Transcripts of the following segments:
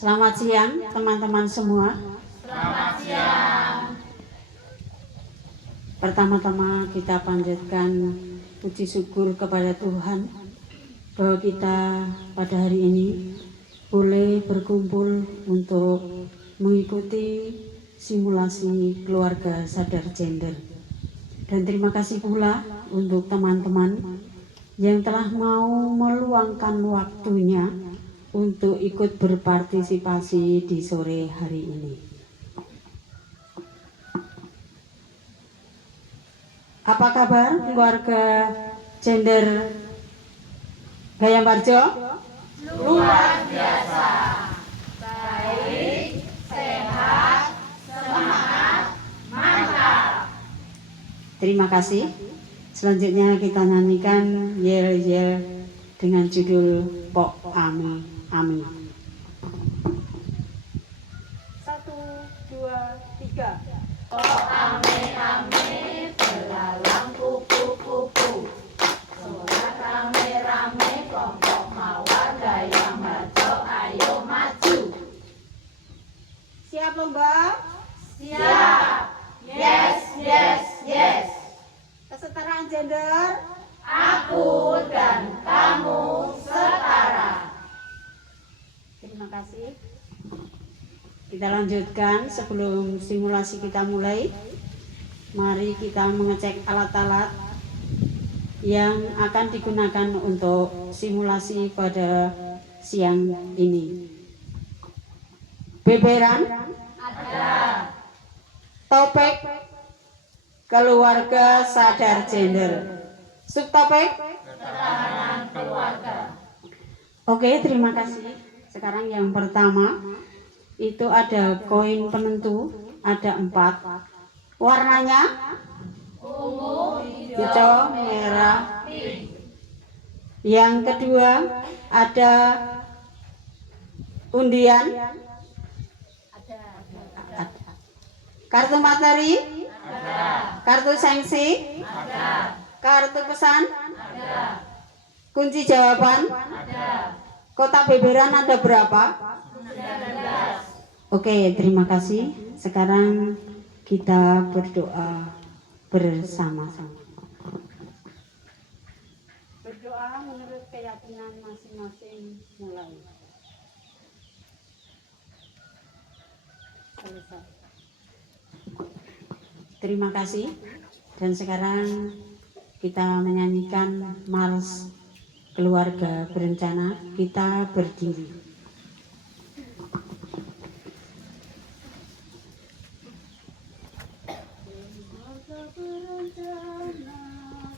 Selamat siang teman-teman semua. Selamat siang. Pertama-tama kita panjatkan puji syukur kepada Tuhan bahwa kita pada hari ini boleh berkumpul untuk mengikuti simulasi keluarga sadar gender. Dan terima kasih pula untuk teman-teman yang telah mau meluangkan waktunya untuk ikut berpartisipasi di sore hari ini. Apa kabar keluarga gender Gayam Barjo? Luar biasa. Baik, sehat, semangat, mantap. Terima kasih. Selanjutnya kita nyanyikan Yel Yel dengan judul Pok Ami Ami. 1, 2, 3. Kok ame-ame belalang kupu-kupu. Sorak rame-rame kelompok mawar Gayam Barjo, ayo maju. Siap lomba? Siap. Yes, yes, yes. Kesetaraan gender? Aku dan kamu setara. Terima kasih. Kita lanjutkan sebelum simulasi kita mulai. Mari kita mengecek alat-alat yang akan digunakan untuk simulasi pada siang ini. Beberan, Ada. topik keluarga sadar gender. Subtopik. Ketahanan keluarga. Oke, terima kasih. Sekarang yang pertama itu ada koin penentu, ada 4. Warnanya Ungu, hijau, merah. pink. Yang kedua ada undian, Ada. kartu materi, Ada. kartu sanksi, Ada. kartu pesan, Ada. kunci jawaban. Ada. Kotak beberan ada berapa? 19. Oke, terima kasih. Sekarang kita berdoa bersama-sama. Berdoa menurut keyakinan masing-masing mulai. Selesai. Terima kasih. Dan sekarang kita menyanyikan Mars Keluarga Berencana. Kita berdiri. Keluarga berencana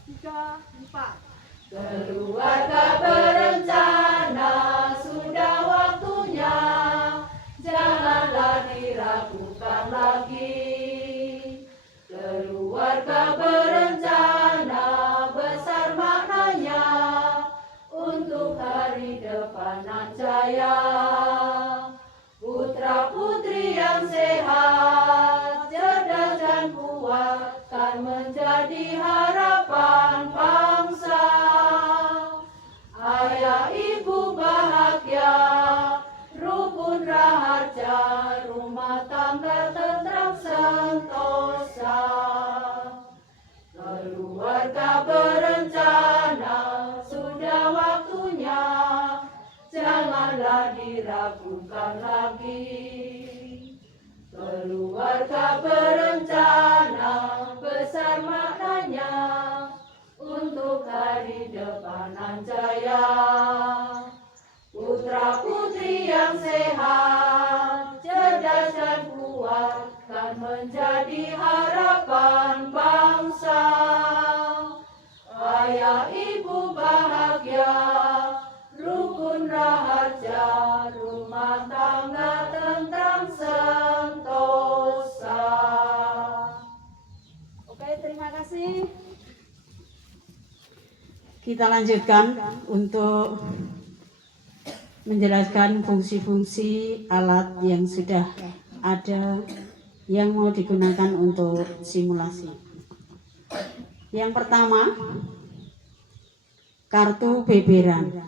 3, 4. Keluarga berencana, sudah waktunya. Janganlah diragukan lagi. Keluarga berencana, besar maknanya untuk hari depan nan jaya. Putra putri yang sehat, cerdas dan kuat kan menjadi harapan bangsa. Ayah ibu bahagia, rukun raharja, rumah tangga tentram sentosa. Keluarga berencana, sudah waktunya. Janganlah diragukan lagi. Keluarga berencana, besar maknanya untuk hari depan nan jaya. Putra putri yang sehat, cerdas dan kuat kan menjadi harapan bangsa. Ayah ibu bahagia, rukun raharja, rumah tangga tentram sentosa. Oke, terima kasih. Kita lanjutkan untuk menjelaskan fungsi-fungsi alat yang sudah ada yang mau digunakan untuk simulasi. Yang pertama, kartu beberan.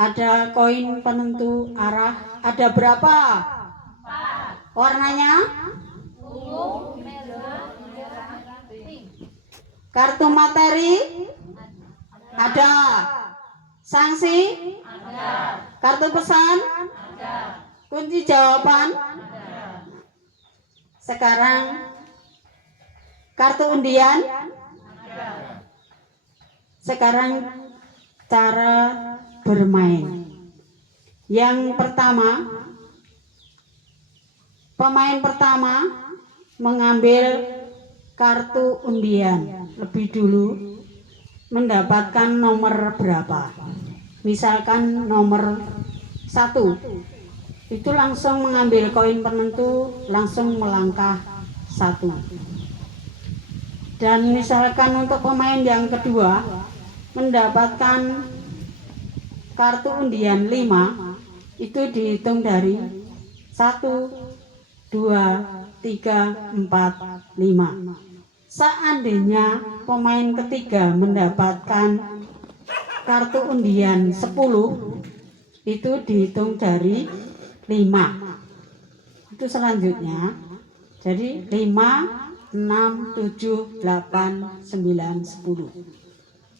Ada koin penentu arah. Ada berapa? Warnanya? Kartu materi? Ada. Sanksi? Kartu pesan? Kunci jawaban? Sekarang kartu undian? Sekarang cara bermain. Yang pertama, pemain pertama mengambil kartu undian lebih dulu, mendapatkan nomor berapa. Misalkan nomor 1, itu langsung mengambil koin penentu, langsung melangkah 1. Dan misalkan untuk pemain yang kedua mendapatkan kartu undian 5, itu dihitung dari 1, 2, 3, 4, 5. Seandainya pemain ketiga mendapatkan kartu undian 10, itu dihitung dari 5. Itu selanjutnya. Jadi 5, 6, 7, 8, 9, 10.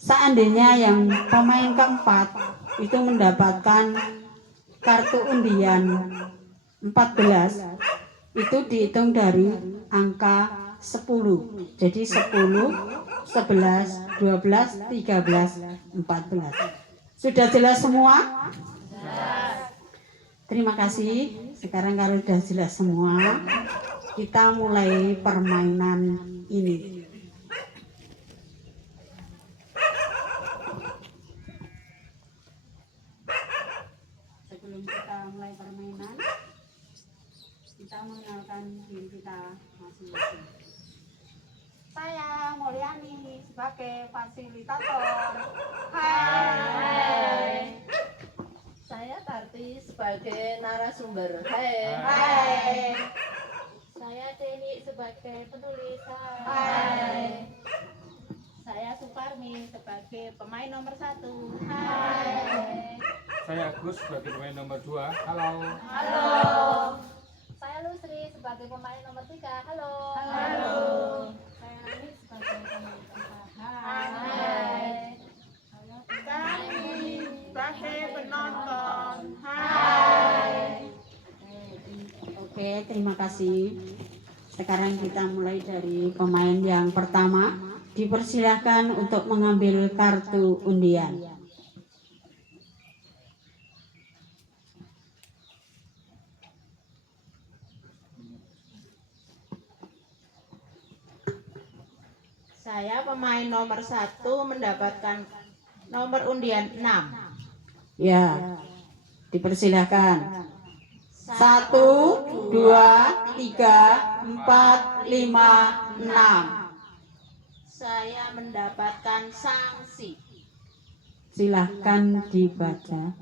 Seandainya yang pemain keempat itu mendapatkan kartu undian 14, itu dihitung dari angka 10. Jadi 10, 11, 12, 13, 14. Sudah jelas semua? Terima kasih. Sekarang kalau sudah jelas semua, kita mulai permainan ini. Sebelum kita mulai permainan, kita mengenalkan diri kita masing-masing. Saya Mulyani sebagai fasilitator. Hai. Saya Tarti sebagai narasumber. Hai. Hai. Saya Deni sebagai penulis. Hai. Saya Suparmi sebagai pemain nomor 1. Hai. Saya Agus sebagai pemain nomor 2. Halo. Halo. Saya Lusri sebagai pemain nomor 3. Halo. Halo. Saya Rani sebagai pemain keempat. Hai. Kami sebagai penonton. Oke, terima kasih. Sekarang kita mulai dari pemain yang pertama. Dipersilahkan untuk mengambil kartu undian. Saya pemain nomor 1 mendapatkan nomor undian 6. Ya, dipersilahkan. 1, 2, 3, 4, 5, 6. Saya mendapatkan sanksi Silahkan dibaca.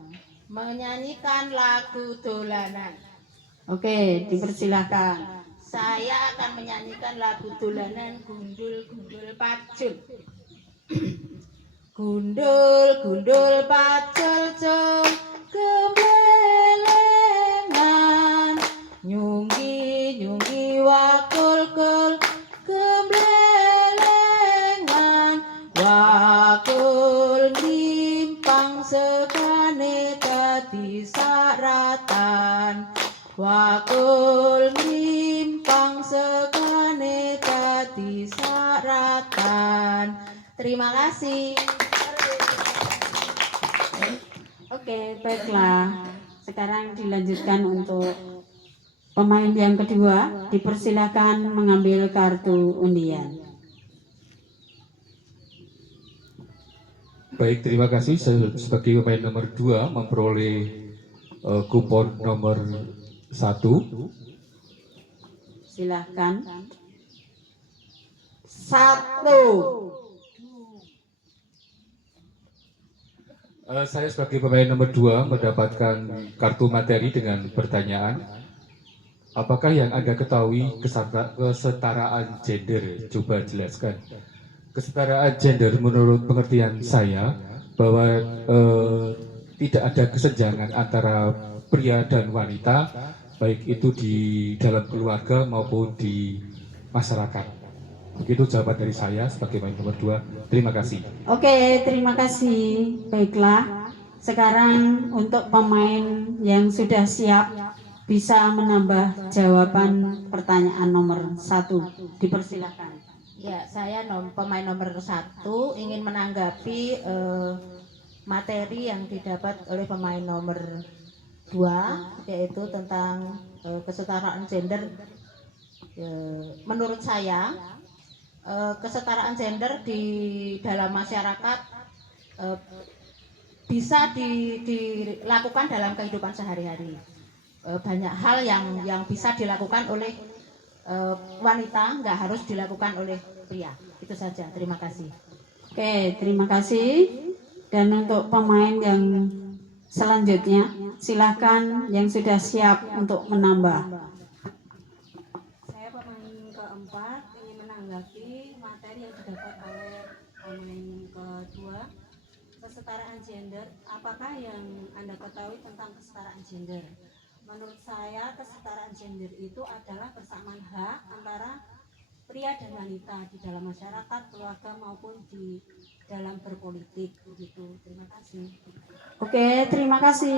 menyanyikan lagu dolanan. Oke, dipersilahkan. Saya akan menyanyikan lagu dolanan gundul-gundul pacul. Gundul-gundul pacul cung gemblelengan, nyunggi-nyunggi wakul-kul gemblelengan, wakul limpang sekane dadi saratan, wakul limpang sekane dadi saratan. Terima kasih. Oke, baiklah. Sekarang dilanjutkan untuk pemain yang kedua. Dipersilahkan mengambil kartu undian. Baik, terima kasih. Saya sebagai pemain nomor 2 memperoleh kupon nomor 1. Silahkan. 1. Saya sebagai pemain nomor 2 mendapatkan kartu materi dengan pertanyaan, apakah yang Anda ketahui kesetaraan gender? Coba jelaskan. Kesetaraan gender menurut pengertian saya bahwa tidak ada kesenjangan antara pria dan wanita, baik itu di dalam keluarga maupun di masyarakat. Begitu jawaban dari saya sebagai pemain nomor 2. Terima kasih. Oke, terima kasih. Baiklah, sekarang untuk pemain yang sudah siap bisa menambah jawaban pertanyaan nomor 1. Dipersilakan. Ya, saya pemain nomor 1 ingin menanggapi materi yang didapat oleh pemain nomor 2, yaitu tentang kesetaraan gender. Menurut saya kesetaraan gender di dalam masyarakat bisa dilakukan dalam kehidupan sehari-hari. Banyak hal yang bisa dilakukan oleh wanita, nggak harus dilakukan oleh pria. Itu saja, terima kasih. Oke, terima kasih. Dan untuk pemain yang selanjutnya, silakan yang sudah siap untuk menambah. Saya pemain keempat ingin menanggapi materi yang didapat oleh pemain kedua, kesetaraan gender. Apakah yang Anda ketahui tentang kesetaraan gender? Menurut saya kesetaraan gender itu adalah persamaan hak antara pria dan wanita di dalam masyarakat, keluarga maupun di dalam berpolitik. Begitu. Terima kasih. Oke, terima kasih.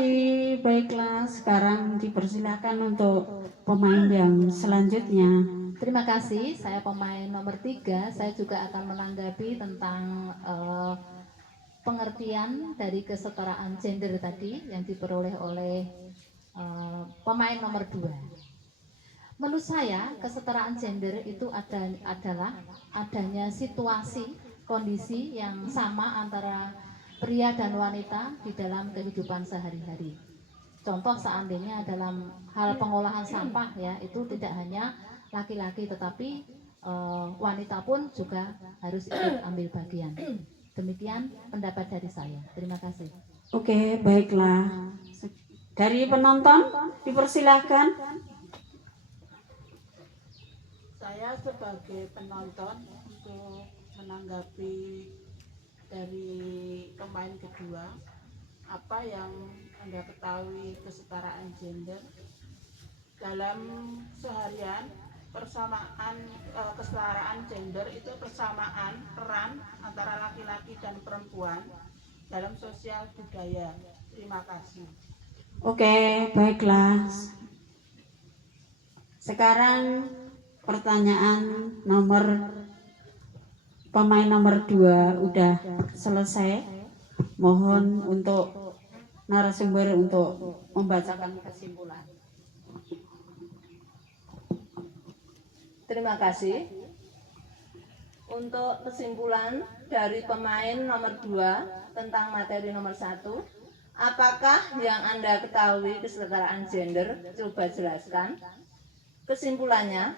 Baiklah, sekarang dipersilakan untuk pemain yang selanjutnya. Terima kasih, saya pemain nomor 3. Saya juga akan menanggapi tentang pengertian dari kesetaraan gender tadi yang diperoleh oleh pemain nomor 2. Menurut saya kesetaraan gender itu adalah adanya situasi, kondisi yang sama antara pria dan wanita di dalam kehidupan sehari-hari. Contoh seandainya dalam hal pengolahan sampah ya, itu tidak hanya laki-laki tetapi wanita pun juga harus ikut ambil bagian. Demikian pendapat dari saya. Terima kasih. Oke, baiklah. Dari penonton dipersilakan. Saya sebagai penonton untuk menanggapi dari pemain kedua, apa yang Anda ketahui kesetaraan gender dalam seharian. Kesetaraan gender itu persamaan peran antara laki-laki dan perempuan dalam sosial budaya. Terima kasih. Oke, baiklah. Sekarang pertanyaan pemain nomor 2 udah selesai. Mohon untuk narasumber untuk membacakan kesimpulan. Terima kasih. Untuk kesimpulan dari pemain nomor 2 tentang materi nomor 1, apakah yang Anda ketahui kesetaraan gender? Coba jelaskan. Kesimpulannya,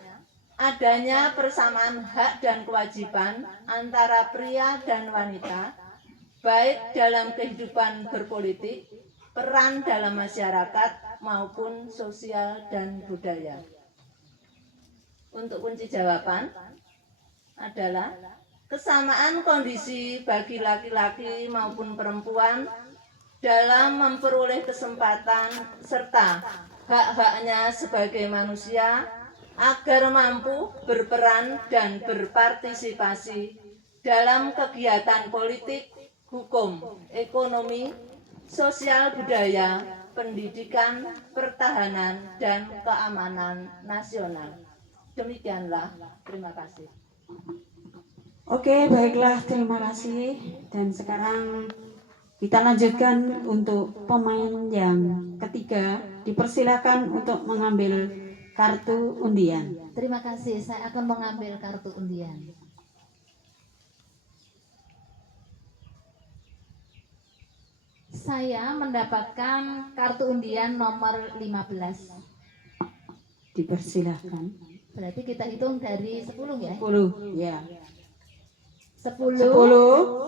adanya persamaan hak dan kewajiban antara pria dan wanita, baik dalam kehidupan berpolitik, peran dalam masyarakat, maupun sosial dan budaya. Untuk kunci jawaban adalah kesamaan kondisi bagi laki-laki maupun perempuan dalam memperoleh kesempatan serta hak-haknya sebagai manusia agar mampu berperan dan berpartisipasi dalam kegiatan politik, hukum, ekonomi, sosial budaya, pendidikan, pertahanan, dan keamanan nasional. Demikianlah, terima kasih. Oke, baiklah, terima kasih. Dan sekarang kita lanjutkan untuk pemain yang ketiga. Dipersilakan untuk mengambil kartu undian. Terima kasih, saya akan mengambil kartu undian. Saya mendapatkan kartu undian nomor 15. Dipersilakan. Berarti kita hitung dari 10 ya? 10, ya. 10,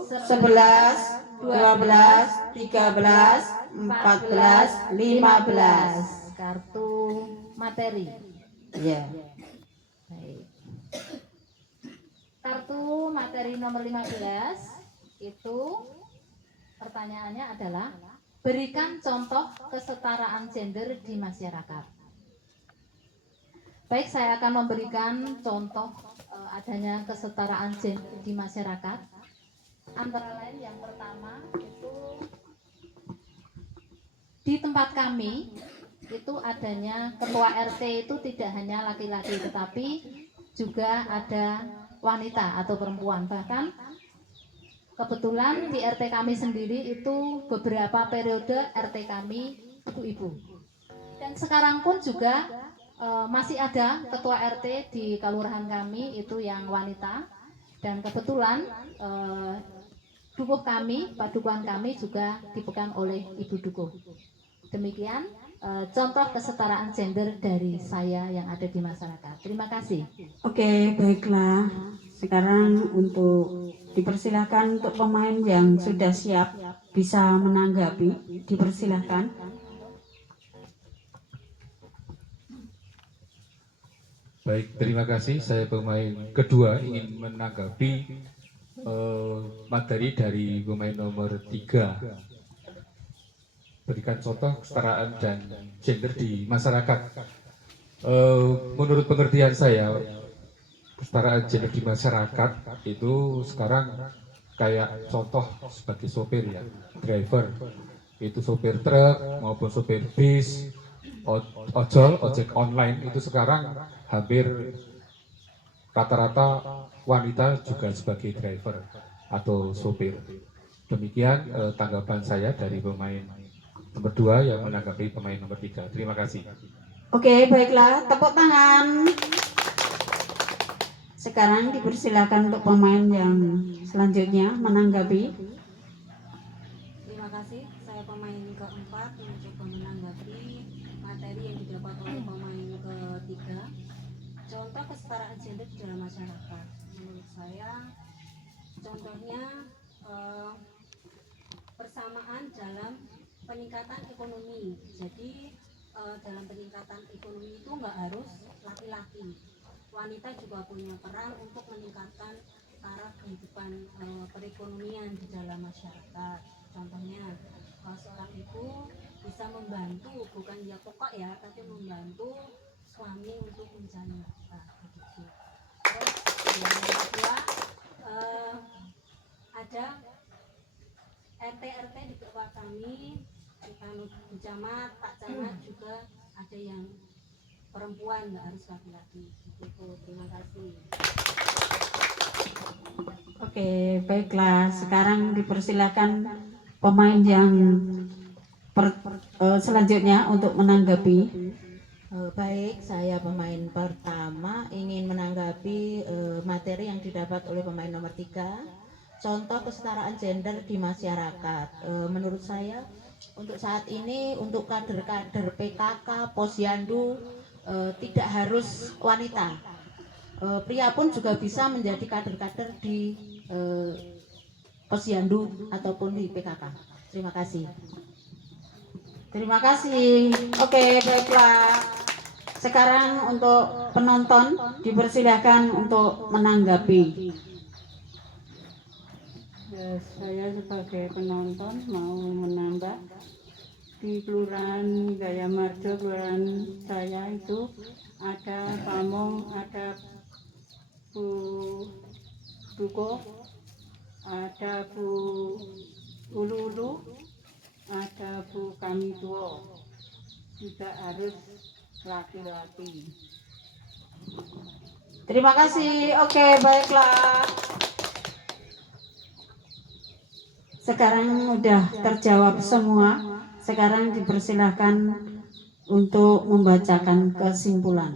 11, 12, 13, 14, 15. Kartu materi. Ya. Baik. Kartu materi nomor 15 itu pertanyaannya adalah berikan contoh kesetaraan gender di masyarakat. Baik, saya akan memberikan contoh adanya kesetaraan gender di masyarakat. Antara lain yang pertama itu di tempat kami itu adanya ketua RT itu tidak hanya laki-laki tetapi juga ada wanita atau perempuan. Bahkan kebetulan di RT kami sendiri itu beberapa periode RT kami ibu-ibu. Dan sekarang pun juga masih ada ketua RT di kelurahan kami itu yang wanita. Dan kebetulan dukuh kami, padukuhan kami juga dipegang oleh ibu dukuh. Demikian contoh kesetaraan gender dari saya yang ada di masyarakat. Terima kasih. Oke, baiklah. Sekarang untuk dipersilahkan untuk pemain yang sudah siap bisa menanggapi. Dipersilahkan. Baik, terima kasih. Saya pemain kedua ingin menanggapi materi dari pemain nomor 3. Berikan contoh kesetaraan dan gender di masyarakat. Menurut pengertian saya, kesetaraan gender di masyarakat itu sekarang kayak contoh sebagai sopir ya, driver, itu sopir truk maupun sopir bis, ojol, ojek online itu sekarang hampir rata-rata wanita juga sebagai driver atau sopir. Demikian tanggapan saya dari pemain nomor 2 yang menanggapi pemain nomor 3. Terima kasih. Oke, baiklah. Tepuk tangan. Sekarang dipersilakan untuk pemain yang selanjutnya menanggapi. Terima kasih. Saya pemain keempat mencoba menanggapi materi yang didapat oleh pemain ketiga. Contoh kesetaraan gender di dalam masyarakat. Menurut saya, contohnya persamaan dalam peningkatan ekonomi. Jadi dalam peningkatan ekonomi itu nggak harus laki-laki, wanita juga punya peran untuk meningkatkan taraf kehidupan perekonomian di dalam masyarakat. Contohnya seorang ibu bisa membantu, bukan ya pokok ya, tapi membantu suami untuk mencari nafkah. Terus yang kedua ada RT di bawah kami, di camat, Pak Camat juga ada yang perempuan, nggak harus laki-laki. Gitu. Terima kasih. Oke, baiklah. Sekarang dipersilakan pemain yang selanjutnya untuk menanggapi. Baik, saya pemain pertama ingin menanggapi materi yang didapat oleh pemain nomor 3. Contoh kesetaraan gender di masyarakat. Menurut saya untuk saat ini untuk kader-kader PKK, Posyandu tidak harus wanita. Pria pun juga bisa menjadi kader-kader di Posyandu ataupun di PKK. Terima kasih. Terima kasih. Oke, baiklah. Sekarang untuk penonton dipersilakan untuk menanggapi. Ya, saya sebagai penonton mau menambah di Kelurahan Gayamarjo, kelurahan saya itu ada Pamong, ada Bu Duko, ada Bu Ulu-Ulu, ada Bu Kamituo, tidak harus laki-laki. Terima kasih. Oke, baiklah. Sekarang udah terjawab semua. Sekarang dipersilahkan untuk membacakan kesimpulan.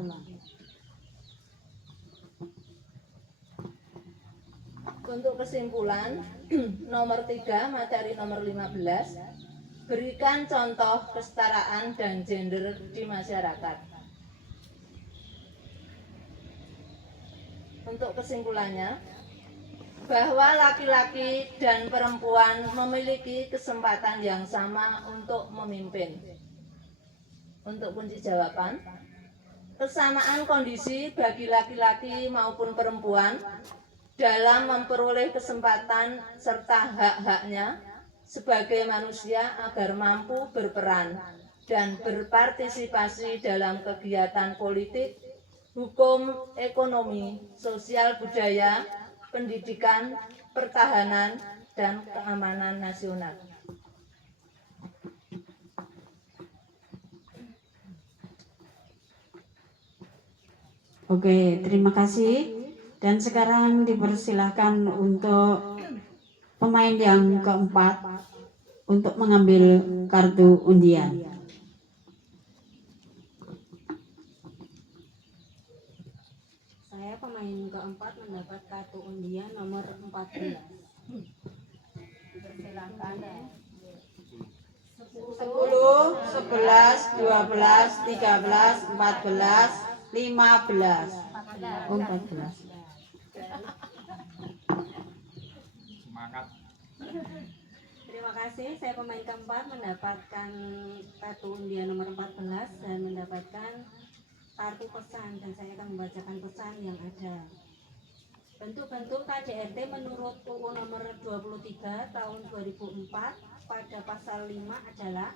Untuk kesimpulan, nomor 3, materi nomor 15, berikan contoh kesetaraan dan gender di masyarakat. Untuk kesimpulannya, bahwa laki-laki dan perempuan memiliki kesempatan yang sama untuk memimpin. Untuk kunci jawaban, kesamaan kondisi bagi laki-laki maupun perempuan dalam memperoleh kesempatan serta hak-haknya sebagai manusia agar mampu berperan dan berpartisipasi dalam kegiatan politik, hukum, ekonomi, sosial budaya, pendidikan, pertahanan, dan keamanan nasional. Oke, terima kasih. Dan sekarang dipersilahkan untuk pemain yang keempat untuk mengambil kartu undian. Saya pemain keempat mendapat kartu undian nomor 14. Persilakan. 10, 11, 12, 13, 14, 15. Oh, 14. Terima kasih. Saya pemain keempat mendapatkan kartu undian nomor 14 dan mendapatkan kartu pesan, dan saya akan membacakan pesan yang ada. Bentuk-bentuk KDRT menurut UU nomor 23 tahun 2004 pada pasal 5 adalah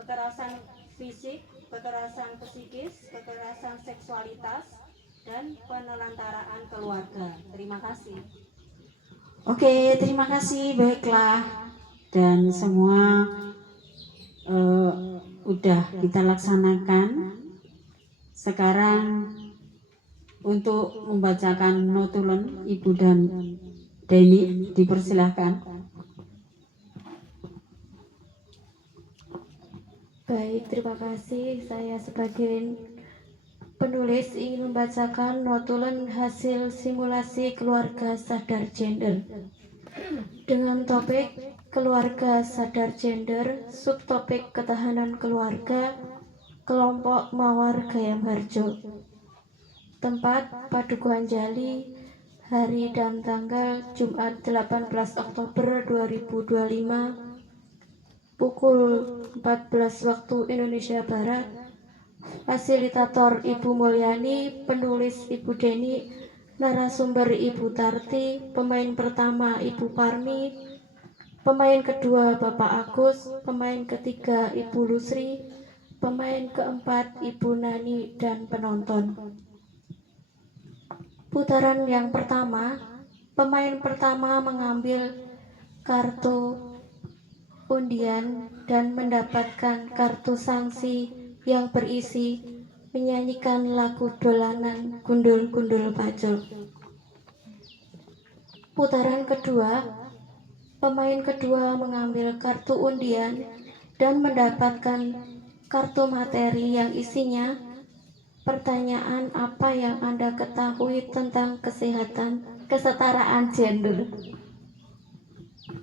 kekerasan fisik, kekerasan psikis, kekerasan seksualitas, dan penelantaraan keluarga. Terima kasih. Oke, terima kasih. Baiklah, dan semua udah kita laksanakan. Sekarang untuk membacakan notulun Ibu dan Deni dipersilahkan. Baik, terima kasih. Saya sebagai penulis ingin membacakan notulen hasil simulasi keluarga sadar gender dengan topik keluarga sadar gender, subtopik ketahanan keluarga, kelompok Mawar Gayam Harjo. Tempat Padukuhan Jali, hari dan tanggal Jumat 18 Oktober 2025, pukul 14 waktu Indonesia Barat. Fasilitator Ibu Mulyani, penulis Ibu Deni, narasumber Ibu Tarti, pemain pertama Ibu Parmi, pemain kedua Bapak Agus, pemain ketiga Ibu Lusri, pemain keempat Ibu Nani, dan penonton. Putaran yang pertama, pemain pertama mengambil kartu undian dan mendapatkan kartu sanksi yang berisi menyanyikan lagu dolanan gundul-gundul pacul. Putaran kedua, pemain kedua mengambil kartu undian dan mendapatkan kartu materi yang isinya pertanyaan apa yang Anda ketahui tentang kesetaraan gender.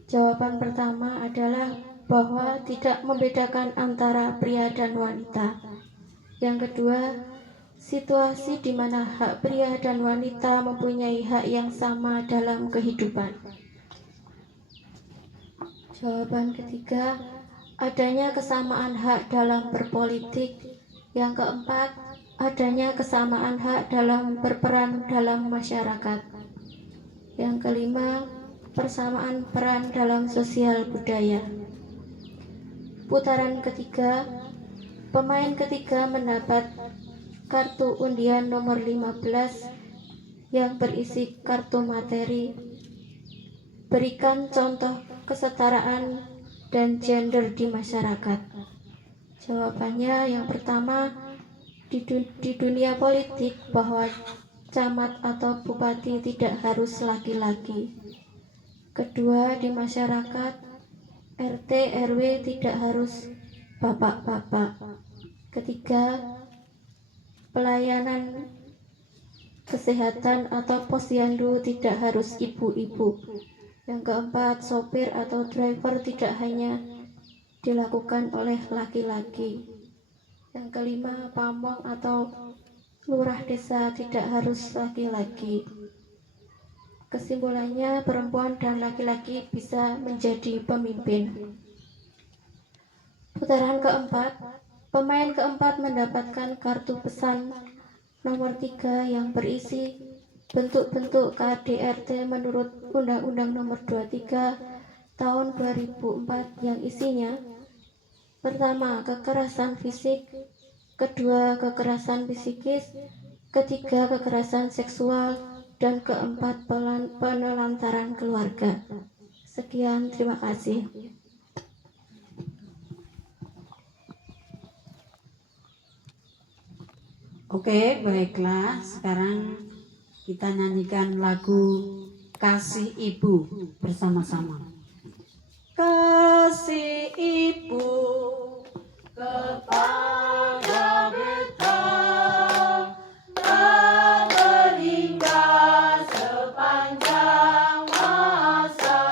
Jawaban pertama adalah bahwa tidak membedakan antara pria dan wanita. Yang kedua, situasi di mana hak pria dan wanita mempunyai hak yang sama dalam kehidupan. Jawaban ketiga, adanya kesamaan hak dalam berpolitik. Yang keempat, adanya kesamaan hak dalam berperan dalam masyarakat. Yang kelima, persamaan peran dalam sosial budaya. Putaran ketiga, pemain ketiga mendapat kartu undian nomor 15 yang berisi kartu materi. Berikan contoh kesetaraan dan gender di masyarakat. Jawabannya yang pertama, di dunia politik bahwa camat atau bupati tidak harus laki-laki. Kedua, di masyarakat RT RW tidak harus bapak-bapak. Ketiga, pelayanan kesehatan atau posyandu tidak harus ibu-ibu. Yang keempat, sopir atau driver tidak hanya dilakukan oleh laki-laki. Yang kelima, pamong atau lurah desa tidak harus laki-laki. Kesimpulannya, perempuan dan laki-laki bisa menjadi pemimpin. Putaran keempat, pemain keempat mendapatkan kartu pesan nomor 3 yang berisi bentuk-bentuk KDRT menurut Undang-Undang nomor 23 tahun 2004 yang isinya pertama, kekerasan fisik, kedua, kekerasan psikis, ketiga, kekerasan seksual, dan keempat, penelantaran keluarga. Sekian, terima kasih. Oke, baiklah. Sekarang kita nyanyikan lagu Kasih Ibu bersama-sama. Kasih Ibu kepada beta tak terhingga sepanjang masa,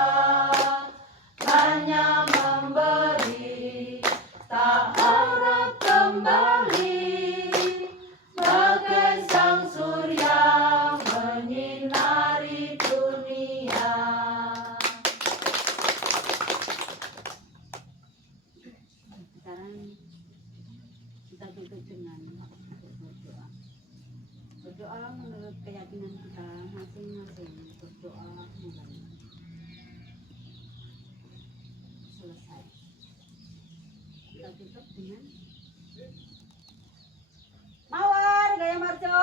hanya memberi tak harap kembali, bagai sang surya menyinari dunia. Sekarang kita tutup dengan berdoa. Berdoa menurut keyakinan kita masing-masing. Berdoa mulai. Selesai. Kita tutup dengan Mawar Gaya Marjo.